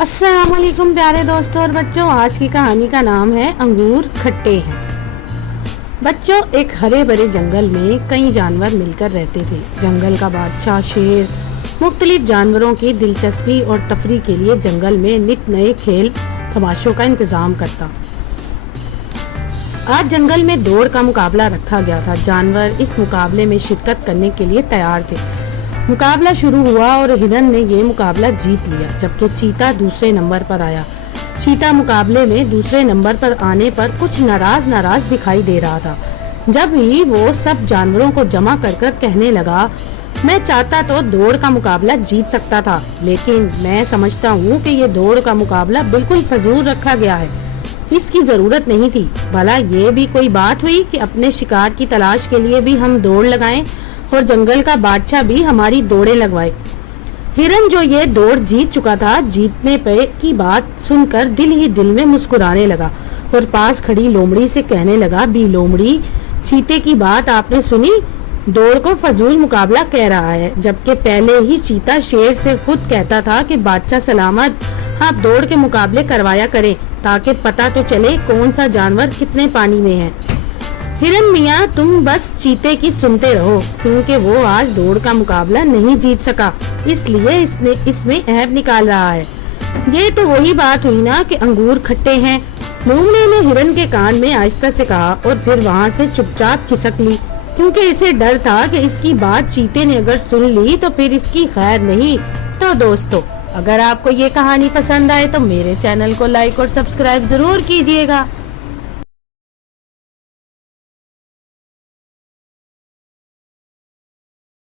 अस्सलाम वालेकुम प्यारे दोस्तों और बच्चों। आज की कहानी का नाम है अंगूर खट्टे हैं। बच्चों, एक हरे भरे जंगल में कई जानवर मिलकर रहते थे। जंगल का बादशाह शेर मुख्तलिफ जानवरों की दिलचस्पी और तफरीह के लिए जंगल में नित नए खेल तमाशों का इंतजाम करता। आज जंगल में दौड़ का मुकाबला रखा गया था। जानवर इस मुकाबले में शिरकत करने के लिए तैयार थे। मुकाबला शुरू हुआ और हिरन ने ये मुकाबला जीत लिया, जबकि चीता दूसरे नंबर पर आया। चीता मुकाबले में दूसरे नंबर पर आने पर कुछ नाराज दिखाई दे रहा था। जब ही वो सब जानवरों को जमा कर कहने लगा, मैं चाहता तो दौड़ का मुकाबला जीत सकता था, लेकिन मैं समझता हूँ कि ये दौड़ का मुकाबला बिल्कुल फजूल रखा गया है। इसकी जरूरत नहीं थी। भला ये भी कोई बात हुई कि अपने शिकार की तलाश के लिए भी हम दौड़ लगाएं और जंगल का बादशाह भी हमारी दौड़े लगवाए। हिरन, जो ये दौड़ जीत चुका था, जीतने पे की बात सुनकर दिल ही दिल में मुस्कुराने लगा और पास खड़ी लोमड़ी से कहने लगा, बी लोमड़ी, चीते की बात आपने सुनी? दौड़ को फजूल मुकाबला कह रहा है, जबकि पहले ही चीता शेर से खुद कहता था कि बादशाह सलामत, आप दौड़ के मुकाबले करवाया करें ताकि पता तो चले कौन सा जानवर कितने पानी में है। हिरन मियाँ, तुम बस चीते की सुनते रहो, क्योंकि वो आज दौड़ का मुकाबला नहीं जीत सका, इसलिए इसने इसमें ऐब निकाल रहा है। ये तो वही बात हुई ना कि अंगूर खट्टे हैं। लोमड़ी ने हिरन के कान में आहिस्ता से कहा और फिर वहाँ से चुपचाप खिसक ली, क्योंकि इसे डर था कि इसकी बात चीते ने अगर सुन ली तो फिर इसकी खैर नहीं। तो दोस्तों, अगर आपको ये कहानी पसंद आए तो मेरे चैनल को लाइक और सब्सक्राइब जरूर कीजिएगा।